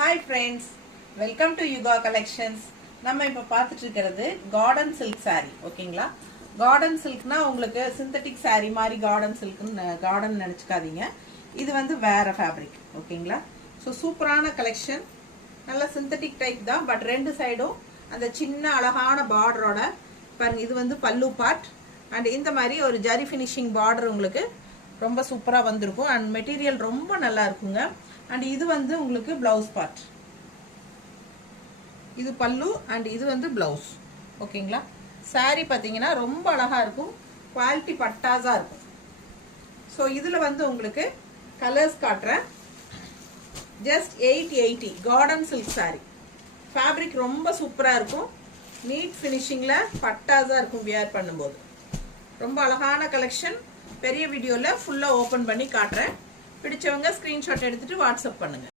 Hi friends, welcome to Yuga Collections. நம்ம இப்ப பார்த்துட்டு இருக்கிறது கார்டன் சில்க் saree ஓகேங்களா. கார்டன் சில்க்னா உங்களுக்கு சிந்தட்டிக் saree மாதிரி கார்டன் சில்க்னு கார்டன் நினைச்சுக்காதீங்க. இது வந்து வேற ஃபேப்ரிக் ஓகேங்களா. ஸோ சூப்பரான கலெக்ஷன், நல்ல சிந்தட்டிக் டைப் தான். பட் ரெண்டு சைடும் அந்த சின்ன அழகான பார்டரோட பாருங்க. இது வந்து பல்லு பார்ட் அண்ட் இந்த மாதிரி ஒரு ஜரி ஃபினிஷிங் பார்டர் உங்களுக்கு ரொம்ப சூப்பராக வந்திருக்கும். அண்ட் மெட்டீரியல் ரொம்ப நல்லா இருக்குங்க. அண்ட் இது வந்து உங்களுக்கு பிளவுஸ் பார்ட். இது பல்லு அண்ட் இது வந்து பிளவுஸ் ஓகேங்களா. சாரி பார்த்தீங்கன்னா ரொம்ப அழகா இருக்கும், குவாலிட்டி பட்டாஸா இருக்கும். ஸோ இதில் வந்து உங்களுக்கு கலர்ஸ் காட்டுறேன். Just 880 garden silk sorry. Fabric ரொம்ப சூப்பராக இருக்கும், நீட் ஃபினிஷிங்கில் பட்டாஸா இருக்கும். வியர் பண்ணும்போது ரொம்ப அழகான கலெக்ஷன். பெரிய வீடியோவில் ஃபுல்லாக ஓப்பன் பண்ணி காட்டுறேன். பிடிச்சவங்க ஸ்க்ரீன்ஷாட் எடுத்துட்டு வாட்ஸ்அப் பண்ணுங்க.